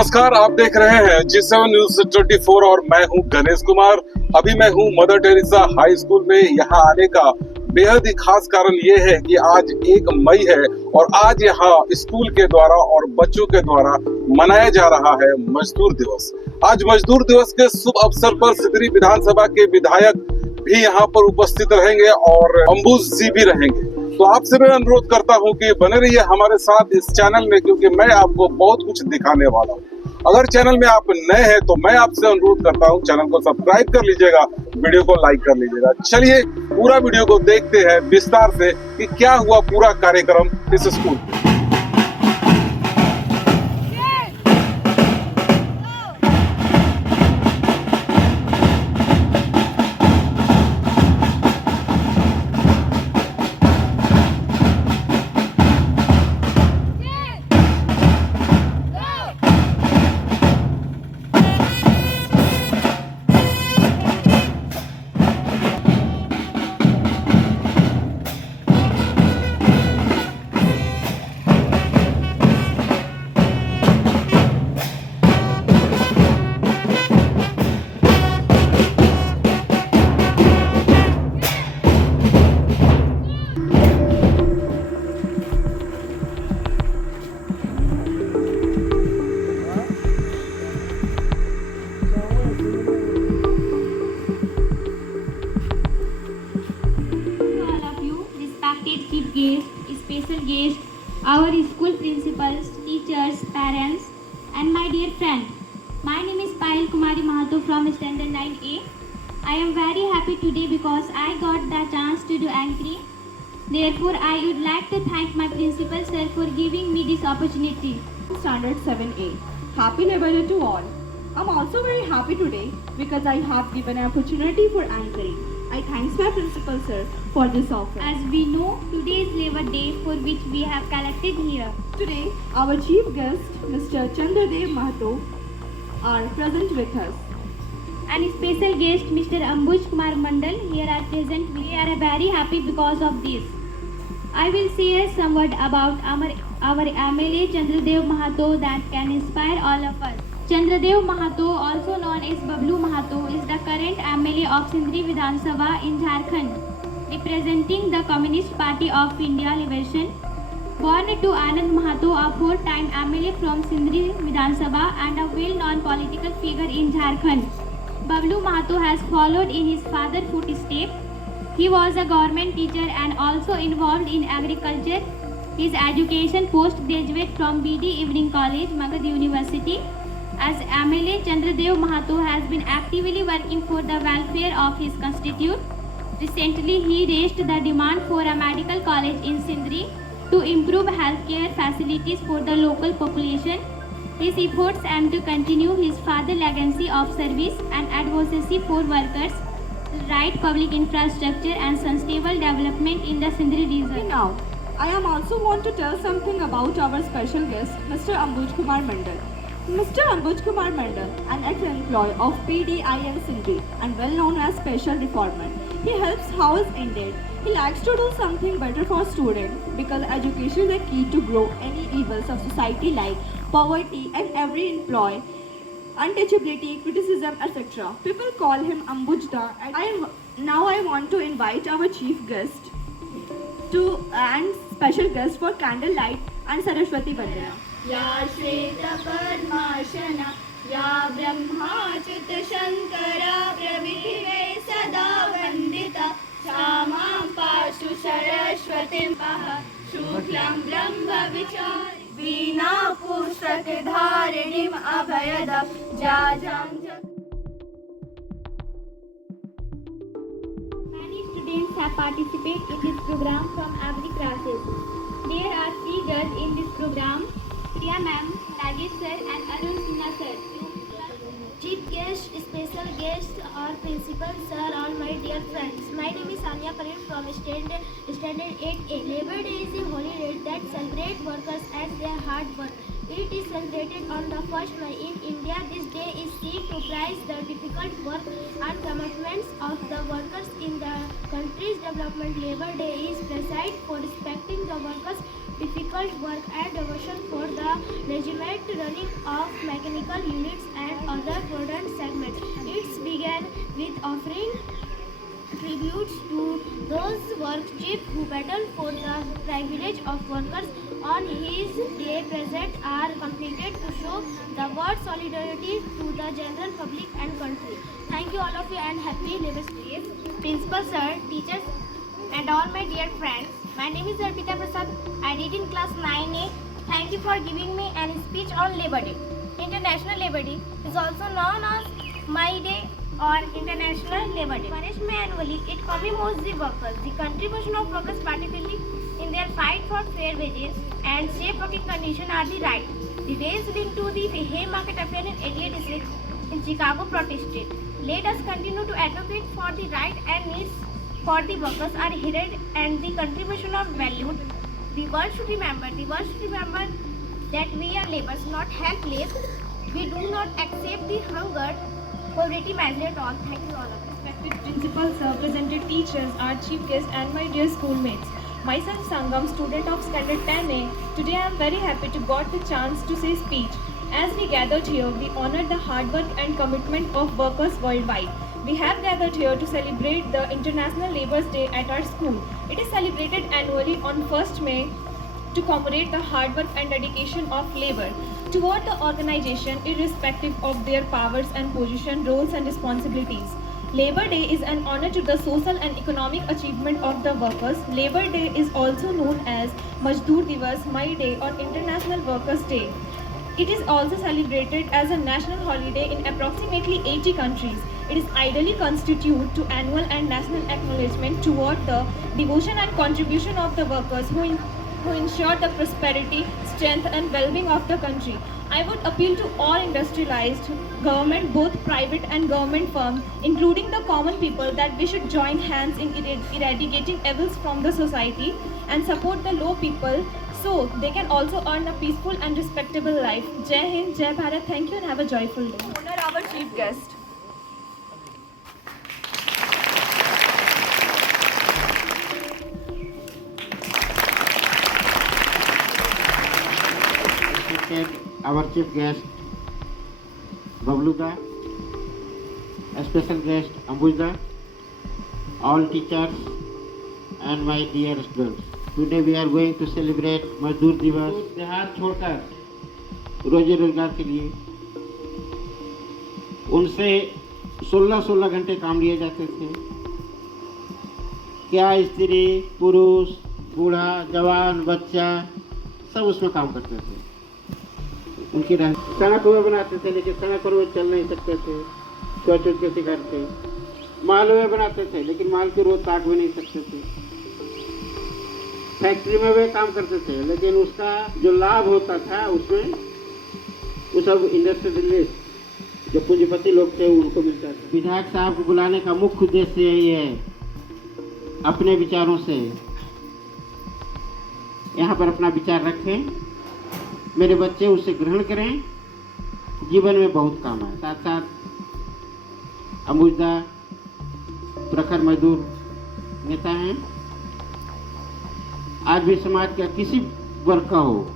नमस्कार, आप देख रहे हैं G7 न्यूज 24 और मैं हूं गणेश कुमार। अभी मैं हूं मदर टेरेसा हाई स्कूल में। यहां आने का बेहद ही खास कारण ये है कि आज 1 मई है और आज यहां स्कूल के द्वारा और बच्चों के द्वारा मनाया जा रहा है मजदूर दिवस। आज मजदूर दिवस के शुभ अवसर पर सिंदरी विधानसभा के विधायक भी यहाँ पर उपस्थित रहेंगे और अंबुज जी भी रहेंगे। तो आपसे मैं अनुरोध करता हूं कि बने रहिए हमारे साथ इस चैनल में, क्योंकि मैं आपको बहुत कुछ दिखाने वाला हूं। अगर चैनल में आप नए हैं तो मैं आपसे अनुरोध करता हूं चैनल को सब्सक्राइब कर लीजिएगा, वीडियो को लाइक कर लीजिएगा। चलिए पूरा वीडियो को देखते हैं विस्तार से कि क्या हुआ पूरा कार्यक्रम इस स्कूल में। Special guests, our school principals, teachers, parents, and my dear friend. My name is Payal Kumari Mahato from Standard 9A. I am very happy today because I got the chance to do anchoring. Therefore, I would like to thank my principal sir for giving me this opportunity. Standard 7A. Happy Labor Day to all. I'm also very happy today because I have given an opportunity for anchoring. I thank my principal sir for this offer. As we know, today is Labor Day for which we have collected here. Today, our chief guest, Mr. Chandradev Mahato, are present with us. And special guest, Mr. Ambuj Kumar Mandal, here are present. We are very happy because of this. I will share some word about our MLA Chandradev Mahato that can inspire all of us. Chandradev Mahato, also known as Bablu Mahato, is the current MLA of Sindri Vidhan Sabha in Jharkhand, representing the Communist Party of India Liberation. Born to Anand Mahato, a four-time MLA from Sindri Vidhan Sabha and a well-known political figure in Jharkhand, Bablu Mahato has followed in his father's footsteps. He was a government teacher and also involved in agriculture. His education postgraduate from BD Evening College, Magad University. As MLA, Chandradev Mahato has been actively working for the welfare of his constituent. Recently, he raised the demand for a medical college in Sindri to improve healthcare facilities for the local population. His efforts aim to continue his father's legacy of service and advocacy for workers, right, public infrastructure and sustainable development in the Sindri region. Now, I am also want to tell something about our special guest, Mr. Ambuj Kumar Mandal. Mr. Ambuj Kumar Mandal, an ex-employee of PDIL Sindri and well known as Special Reformer. He helps house indeed. He likes to do something better for students because education is a key to grow any evils of society like poverty and every employee, untouchability, criticism, etc. People call him Ambujda. Now I want to invite our chief guest and special guest for candlelight and Saraswati Vandana. या श्वेतपद्मासना या ब्रह्माच्युत शङ्करा प्रविधिवे सदा वन्दिता क्षामां पाशु सरस्वतीं पः शुक्लां ब्रह्मविचारि वीणा पुस्तकधारिणीम् अभयदं जाजां Many students have participated in this program from every classes. There are 3 girls in this program: Priya ma'am, Nagesh sir and Arun Sinha sir. Chief guest, special guest, our principal sir, all my dear friends. My name is Sanya Karim from Standard 8A. Labor Day is a holiday that celebrates workers as their hard work. It is celebrated on the 1st May in India. This day is seen to prize the difficult work and commitments of the workers in the country's development. Labor Day is precise for respecting the workers' difficult work and devotion for the legitimate running of mechanical units and other product segments. It began with offering tributes to those work chief who battled for the privilege of workers on his day. Present are completed to show the world solidarity to the general public and country. Thank you all of you and happy Labour Day. Principal sir, teachers and all my dear friends. My name is Arpita Prasad. I read in class 9A. Thank you for giving me an speech on Labour Day. International Labour Day is also known as My Day or International Labour Day. Punishment annually, it commemorates the workers. The contribution of workers, particularly in their fight for fair wages and safe working conditions, are the right. The day is linked to the Haymarket Affair in 1886 in Chicago protested. Let us continue to advocate for the right and needs for the workers are heralded and the contribution of valued. The world should remember that we are laborers, not helpless. We do not accept the hunger, poverty, misery at all. Thank you all of you. Respected principals, presented teachers, our chief guest, and my dear schoolmates. Myself Sangam, student of standard 10A. Today I am very happy to got the chance to say speech. As we gathered here, we honor the hard work and commitment of workers worldwide. We have gathered here to celebrate the International Labour Day at our school. It is celebrated annually on 1st May to commemorate the hard work and dedication of labor toward the organization, irrespective of their powers and position, roles and responsibilities. Labor Day is an honor to the social and economic achievement of the workers. Labor Day is also known as Mazdoor Divas, May Day or International Workers' Day. It is also celebrated as a national holiday in approximately 80 countries. It is ideally constituted to annual and national acknowledgement toward the devotion and contribution of the workers who ensure the prosperity, strength and well-being of the country. I would appeal to all industrialized government, both private and government firms, including the common people, that we should join hands in eradicating evils from the society and support the low people so they can also earn a peaceful and respectable life. Jai Hind, Jai Bharat. Thank you and have a joyful day. Honor our chief guest. Our chief guest Babluda, a special guest Ambujda, all teachers and my dear students. Today we are going to celebrate मजदूर दिवस। देहात छोड़कर रोजी रोजगार के लिए उनसे 16 घंटे काम लिए जाते थे। क्या स्त्री, पुरुष, बूढ़ा, जवान, बच्चा सब उसमें काम करते थे। उनकी सड़क हुए बनाते थे, लेकिन सड़क पर वो चल नहीं सकते थे, सोच के शिकार थे। माल हुए बनाते थे, लेकिन माल की रोज ताक भी नहीं सकते थे। फैक्ट्री में वे काम करते थे, लेकिन उसका जो लाभ होता था उसमें वो सब इंडस्ट्रियलिस्ट जो पूंजीपति लोग थे उनको मिलता था। विधायक साहब को बुलाने का मुख्य उद्देश्य यही है, अपने विचारों से यहाँ पर अपना विचार रखें, मेरे बच्चे उसे ग्रहण करें, जीवन में बहुत काम है। साथ साथ अम्बुजदा प्रखर मजदूर नेता हैं। आज भी समाज का किसी वर्ग का हो,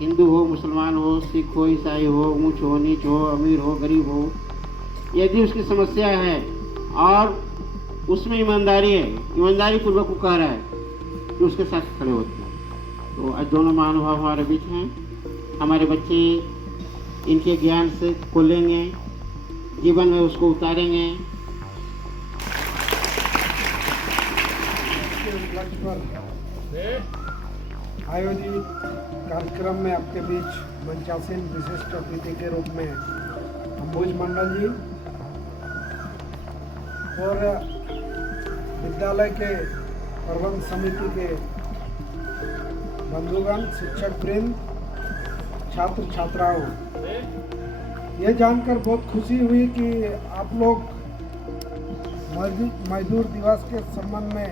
हिंदू हो, मुसलमान हो, सिख हो, ईसाई हो, ऊंच हो, नीच हो, अमीर हो, गरीब हो, यदि उसकी समस्या है और उसमें ईमानदारी है, ईमानदारी पूर्वक वो कह रहा है कि उसके साथ खड़े होते हैं। तो आज दोनों महानुभाव हमारे बीच हैं। हमारे बच्चे इनके ज्ञान से खोलेंगे, जीवन में उसको उतारेंगे। आयोजित कार्यक्रम में आपके बीच मंचासीन विशिष्ट अतिथि के रूप में अंबुज मंडल जी और विद्यालय के प्रबंध समिति के बंधुगण, शिक्षक वृंद, छात्र छात्राओं, ये जानकर बहुत खुशी हुई कि आप लोग मजदूर दिवस के संबंध में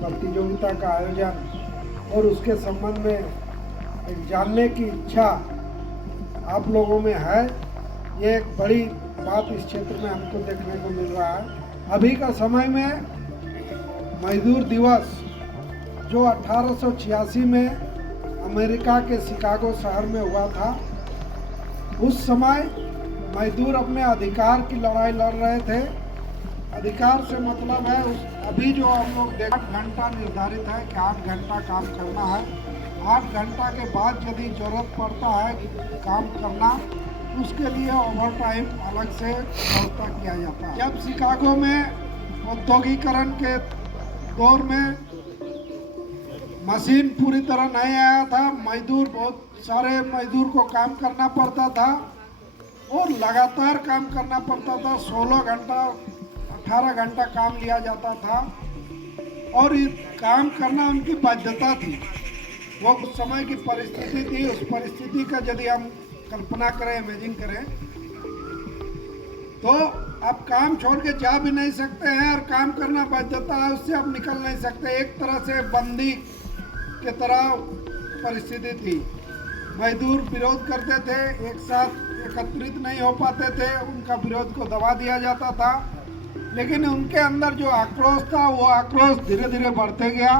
प्रतियोगिता का आयोजन और उसके संबंध में एक जानने की इच्छा आप लोगों में है। ये एक बड़ी बात इस क्षेत्र में हमको देखने को मिल रहा है। अभी का समय में मजदूर दिवस जो 1886 में अमेरिका के शिकागो शहर में हुआ था। उस समय मजदूर अपने अधिकार की लड़ाई लड़ रहे थे। अधिकार से मतलब है अभी जो हम लोग 8 घंटा निर्धारित है कि 8 घंटा काम करना है। 8 घंटा के बाद यदि जरूरत पड़ता है काम करना, उसके लिए ओवर टाइम अलग से व्यवस्था किया जाता है। जब शिकागो में औद्योगिकरण के दौर में मशीन पूरी तरह नहीं आया था, बहुत सारे मजदूर को काम करना पड़ता था और लगातार काम करना पड़ता था। 16 घंटा 18 घंटा काम लिया जाता था और काम करना उनकी बाध्यता थी। वो उस समय की परिस्थिति थी। उस परिस्थिति का यदि हम कल्पना करें, इमेजिन करें, तो आप काम छोड़ के जा भी नहीं सकते हैं और काम करना बाध्यता है, उससे आप निकल नहीं सकते। एक तरह से बंदी के तरह परिस्थिति थी। मजदूर विरोध करते थे, एक साथ एकत्रित नहीं हो पाते थे, उनका विरोध को दबा दिया जाता था। लेकिन उनके अंदर जो आक्रोश था, वो आक्रोश धीरे धीरे बढ़ते गया।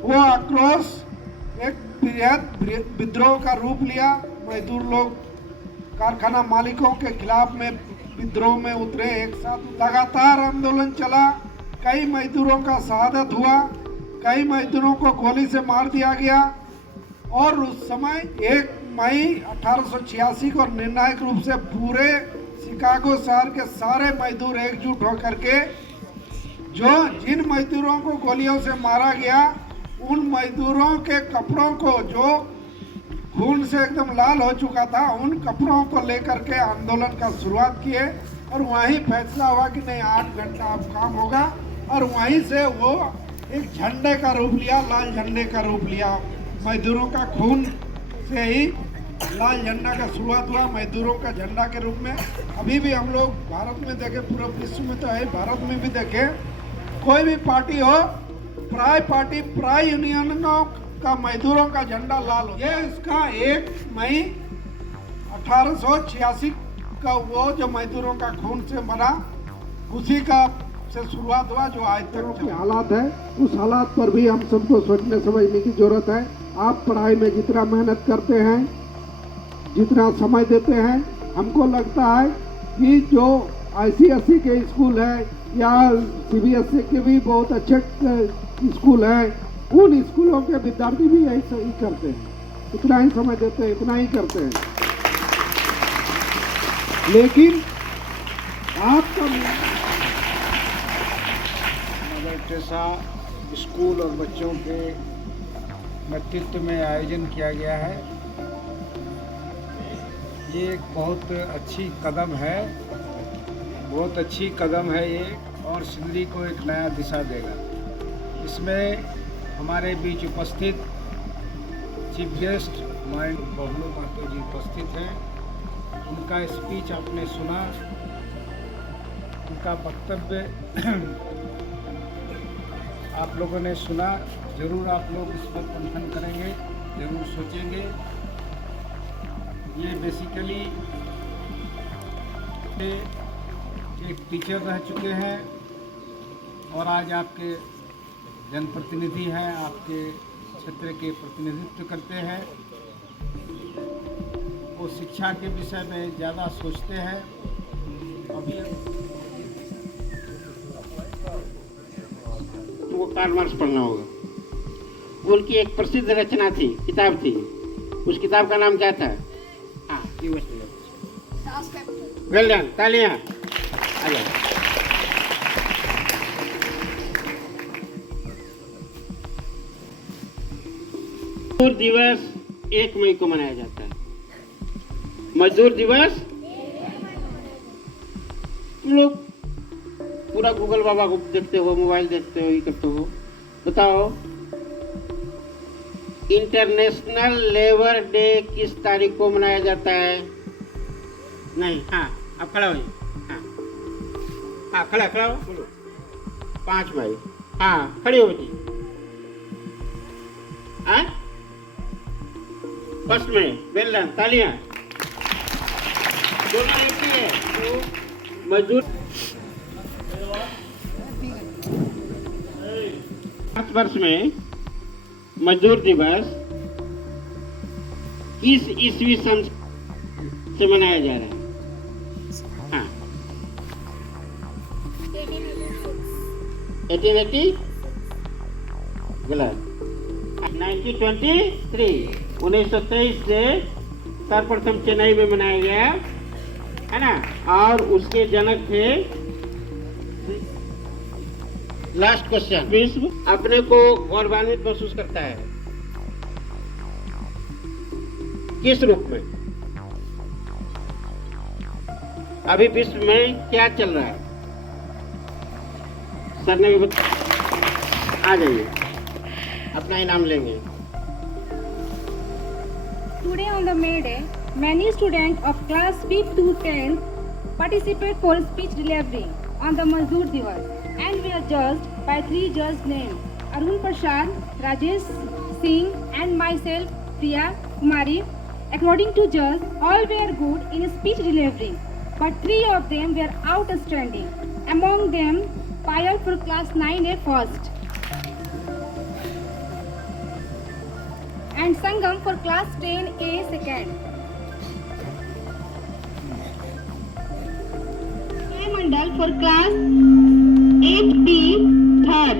वो आक्रोश एक बृहद विद्रोह का रूप लिया। मजदूर लोग कारखाना मालिकों के खिलाफ में विद्रोह में उतरे। एक साथ लगातार आंदोलन चला। कई मजदूरों का शहादत हुआ, कई मजदूरों को गोली से मार दिया गया। और उस समय 1 मई 1886 को निर्णायक रूप से पूरे शिकागो शहर के सारे मजदूर एकजुट होकर के जिन मजदूरों को गोलियों से मारा गया, उन मजदूरों के कपड़ों को जो खून से एकदम लाल हो चुका था, उन कपड़ों को लेकर के आंदोलन का शुरुआत किए। और वहीं फैसला हुआ कि नहीं, 8 घंटा अब काम होगा। और वहीं से वो एक झंडे का रूप लिया, लाल झंडे का रूप लिया। मजदूरों का खून से ही लाल झंडा का शुरुआत हुआ, मजदूरों का झंडा के रूप में। अभी भी हम लोग भारत में देखें, पूरा विश्व में तो है, भारत में भी देखें, कोई भी पार्टी हो, प्राय यूनियनों का मजदूरों का झंडा लाल हो। ये इसका 1 मई 1886 का वो जो मजदूरों का खून से बना, उसी का से शुरुआत हुआ, जो आज तक के हालात है, उस हालात पर भी हम सबको सोचने समझने की जरूरत है। आप पढ़ाई में जितना मेहनत करते हैं, जितना समय देते हैं, हमको लगता है कि जो ICSE के स्कूल है या CBSE के भी बहुत अच्छे स्कूल हैं, उन स्कूलों के विद्यार्थी भी ऐसा ही करते हैं, इतना ही समय देते हैं, इतना ही करते हैं। लेकिन आपका मदर टेरेसा स्कूल और बच्चों के नेतृत्व में आयोजन किया गया है। ये एक बहुत अच्छी कदम है, बहुत अच्छी कदम है ये, और सिंधी को एक नया दिशा देगा। इसमें हमारे बीच उपस्थित चीफ गेस्ट माइंड बबलू महतो जी उपस्थित हैं। उनका स्पीच आपने सुना, उनका वक्तव्य आप लोगों ने सुना। ज़रूर आप लोग इस पर मंथन करेंगे, ज़रूर सोचेंगे। ये बेसिकली एक टीचर रह चुके हैं और आज आपके जनप्रतिनिधि हैं, आपके क्षेत्र के प्रतिनिधित्व करते हैं। वो शिक्षा के विषय में ज़्यादा सोचते हैं। अभी वो कार्ल मार्क्स पढ़ना होगा। उनकी एक प्रसिद्ध रचना थी, किताब थी, उस किताब का नाम क्या था? हाँ, वेल डन, तालियां। आ जाओ। मजदूर दिवस 1 मई को मनाया जाता है। मजदूर दिवस तुम लोग पूरा गूगल बाबा को देखते हो, मोबाइल देखते हो, ये करते हो, बताओ इंटरनेशनल लेबर डे किस तारीख को मनाया जाता है? नहीं, हाँ, अब खड़ा हो जाइए। हाँ, खड़ा हो, बोलो। 5 मई। हाँ, खड़ी हो जी। हाँ, 1 मई। वेल डन, तालियां। दोनों एक ही है। तो मजदूर भारतवर्ष में मजदूर दिवस किस ईस्वी सन से मनाया जा रहा है? हाँ 1880 गलत। 1923 से सर्वप्रथम चेन्नई में मनाया गया है ना, और उसके जनक थे। लास्ट क्वेश्चन, विश्व अपने को गौरवान्वित महसूस करता है किस रूप में? अभी विश्व में क्या चल रहा है? सर ने भी आ जाइए, अपना इनाम लेंगे। Today on the May Day, many students of class 5th to 10th participate for speech delivery on the Mazdoor Divas and were judged by 3 judges named Arun Prasad, Rajesh Singh and myself Priya Kumari. According to judges, all were good in speech delivery, but 3 of them were outstanding. Among them, Payal for class 9A first and Sangam for class 10A second. Mandal for class 8B third.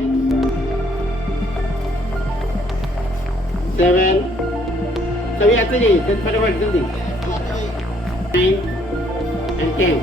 7 सभी आते जाइए फटाफट जल्दी। 9 and 10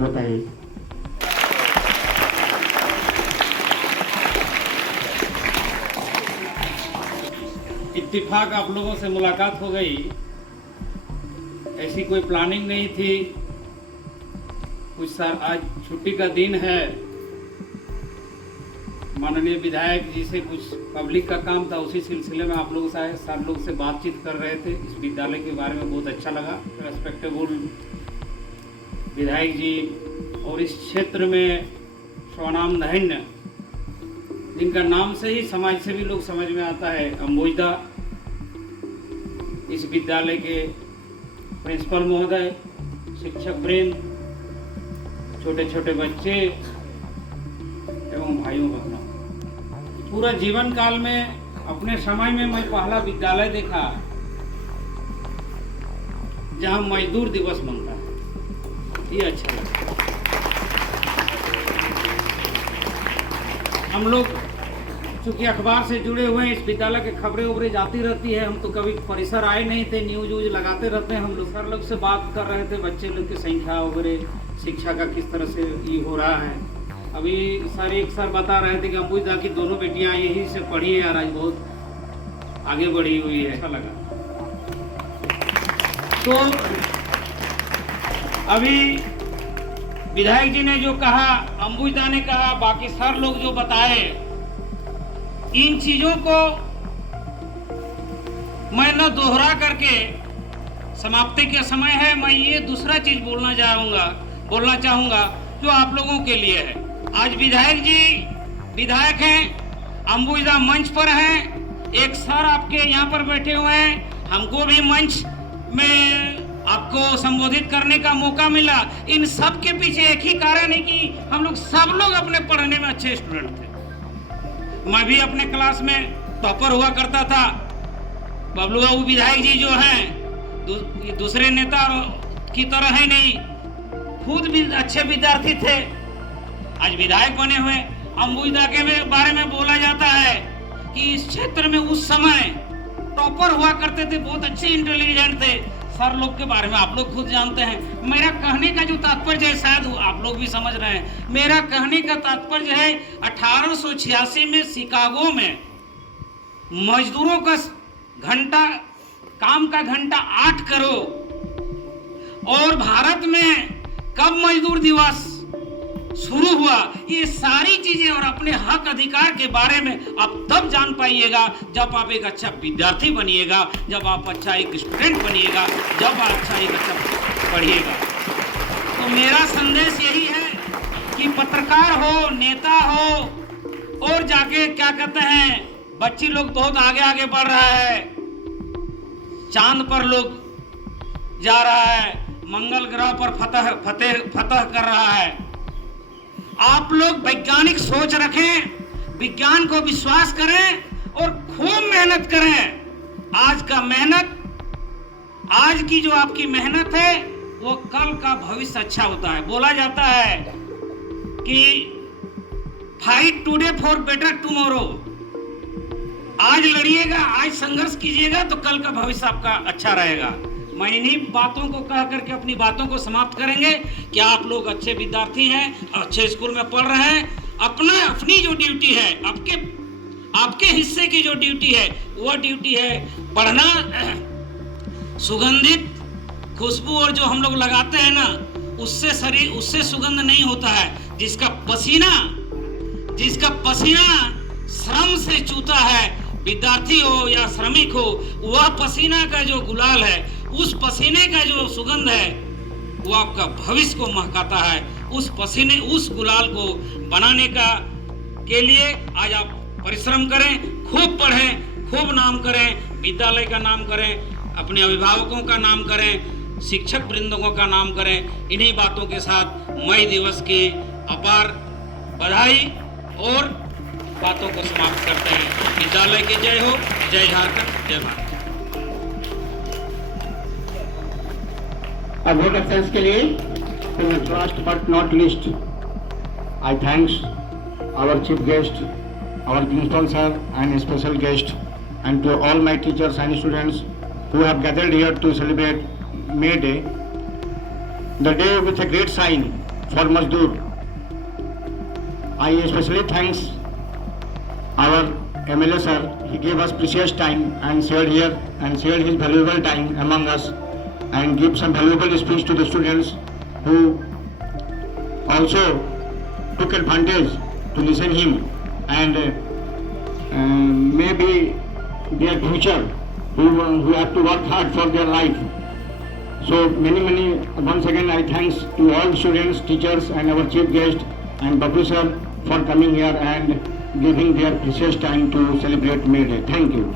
बताइए। इत्तेफाक आप लोगों से मुलाकात हो गई, ऐसी कोई प्लानिंग नहीं थी। कुछ सर आज छुट्टी का दिन है, माननीय विधायक जी से कुछ पब्लिक का काम था, उसी सिलसिले में आप लोगों से सर लोग से बातचीत कर रहे थे। इस विद्यालय के बारे में बहुत अच्छा लगा। रेस्पेक्टेबल विधायक जी और इस क्षेत्र में स्वनाम धन्य, जिनका नाम से ही समाज सेवी लोग समझ में आता है, अंबुजदा, इस विद्यालय के प्रिंसिपल महोदय, शिक्षक वृंद, छोटे छोटे बच्चे एवं भाइयों बहनों, पूरा जीवन काल में अपने समय में मैं पहला विद्यालय देखा जहां मजदूर दिवस मनता है। ये अच्छा लगा। हम लोग चूंकि अखबार से जुड़े हुए हैं, इस विद्यालय के खबरें उबरें जाती रहती है। हम तो कभी परिसर आए नहीं थे, न्यूज व्यूज लगाते रहते हैं। हम लोग सर लोग से बात कर रहे थे, बच्चे लोग की संख्या वगैरह, शिक्षा का किस तरह से ये हो रहा है। अभी सर एक सर बता रहे थे कि अंबुजा की दोनों बेटियां यही से पढ़ी है और आज बहुत आगे बढ़ी हुई है। अच्छा लगा। तो अभी विधायक जी ने जो कहा, अंबुजा ने कहा, बाकी सर लोग जो बताए, इन चीजों को मैं न दोहरा करके, समाप्ति के समय है, मैं ये दूसरा चीज बोलना चाहूंगा जो आप लोगों के लिए है। आज विधायक जी विधायक हैं, अंबुजा मंच पर हैं, एक सर आपके यहाँ पर बैठे हुए हैं, हमको भी मंच में आपको संबोधित करने का मौका मिला। इन सब के पीछे एक ही कारण है कि हम लोग सब लोग अपने पढ़ने में अच्छे स्टूडेंट थे। मैं भी अपने क्लास में टॉपर हुआ करता था। बबलू बाबू विधायक जी जो हैं दूसरे नेता की तरह है नहीं, खुद भी अच्छे विद्यार्थी थे, आज विधायक बने हुए। अंबुजा के बारे में बोला जाता है कि इस क्षेत्र में उस समय टॉपर हुआ करते थे, बहुत अच्छे इंटेलिजेंट थे। सर लोग के बारे में आप लोग खुद जानते हैं। मेरा कहने का जो तात्पर्य है, शायद आप लोग भी समझ रहे हैं, मेरा कहने का तात्पर्य है 1886 में शिकागो में मजदूरों का घंटा, काम का घंटा 8 करोड़, और भारत में कब मजदूर दिवस शुरू हुआ, ये सारी चीजें और अपने हक अधिकार के बारे में आप तब जान पाइएगा जब आप एक अच्छा विद्यार्थी बनिएगा, जब आप अच्छा एक स्टूडेंट बनिएगा, जब आप अच्छा एक अच्छा पढ़िएगा। तो मेरा संदेश यही है कि पत्रकार हो, नेता हो, और जाके क्या कहते हैं, बच्ची लोग बहुत आगे आगे बढ़ रहा है, चांद पर लोग जा रहा है, मंगल ग्रह पर फतह कर रहा है। आप लोग वैज्ञानिक सोच रखें, विज्ञान को विश्वास करें और खूब मेहनत करें। आज का मेहनत, आज की जो आपकी मेहनत है वो कल का भविष्य अच्छा होता है। बोला जाता है कि fight today for better tomorrow. आज लड़िएगा, आज संघर्ष कीजिएगा तो कल का भविष्य आपका अच्छा रहेगा। मैं इन्हीं बातों को कह करके अपनी बातों को समाप्त करेंगे कि आप लोग अच्छे विद्यार्थी हैं, अच्छे स्कूल में पढ़ रहे हैं। अपनी जो ड्यूटी है, आपके हिस्से की जो ड्यूटी है, वह ड्यूटी है पढ़ना। सुगंधित खुशबू और जो हम लोग लगाते हैं ना, उससे सुगंध नहीं होता है। जिसका पसीना श्रम से चूता है, विद्यार्थी हो या श्रमिक हो, वह पसीना का जो गुलाल है, उस पसीने का जो सुगंध है वो आपका भविष्य को महकाता है। उस गुलाल को बनाने के लिए आज आप परिश्रम करें, खूब पढ़ें, खूब नाम करें, विद्यालय का नाम करें, अपने अभिभावकों का नाम करें, शिक्षक वृंदों का नाम करें। इन्हीं बातों के साथ मई दिवस की अपार बधाई और बातों को समाप्त करते हैं। विद्यालय की जय हो, जय झारखंड, जय Bharat. A vote of thanks के लिए, last but not least, I thanks our chief guest, our principal sir and special guest, and to all my teachers and students who have gathered here to celebrate May Day, the day with a great sign for Mazdoor. I especially thanks our MLA sir. He gave us precious time and shared his valuable time among us, and give some valuable speech to the students who also took advantage to listen him, and maybe their future who have to work hard for their life. So many once again I thanks to all students, teachers and our chief guest and Babu sir for coming here and giving their precious time to celebrate May Day. Thank you.